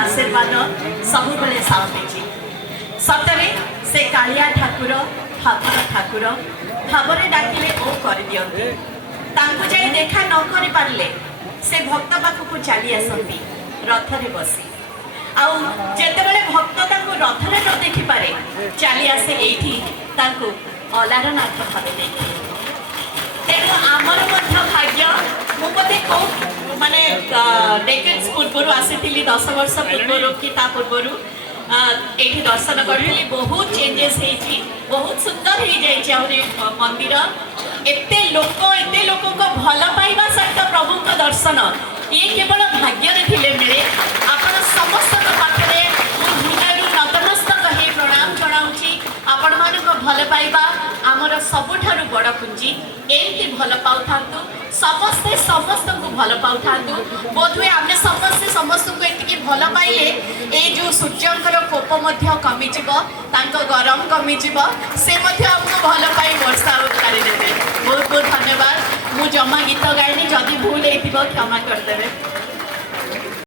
आशीर्वाद सब साथी सतरे से कालिया ठाकुर ठाकुर ठाकुर भावरे डाकिले ओ कर दियंती तांको जाय देखा न करि पारले से भक्त पाखकु चली आसंती रथरे बसी आउ जेतेबेले भक्त तांको रथरे न देखि पारे चली आसे एठी तांको अलारनाथ भाबे देखि तेणु आमर मध्य भाग्य मु बोधे को माने डेकेड्स पूर्व आसी 10 वर्ष पूर्व कि ता पूर्व एठी दर्शन करथिली बहुत चेंजेस हेची बहुत सुंदर हे जाई आउरी मंदिर एते लोक को भल पाइबा सहित प्रभु को दर्शन ये केवल भाग्य रे थिले मिले आपण समस्त पाखरे हृदय नतमस्तक हे प्रणाम जणाउची आपण मान को भल पाइबा आमर सबुठारु बड़ पुंजी एमती भल पाउथांतु समस्ते समस्त को भल पाउथांतु बोधवे आमे समस्ते समस्त को एतिकी भल पाइले ए जो सूर्यंकर कोप मध्य कमी जिवो तांको गरम कमी जिवो से मध्य हमको भल पाई वर्षा उतारी देबे बहुत बहुत धन्यवाद मु जमा गीत गाइनी जदि भूल हेतिबो क्षमा कर देबे।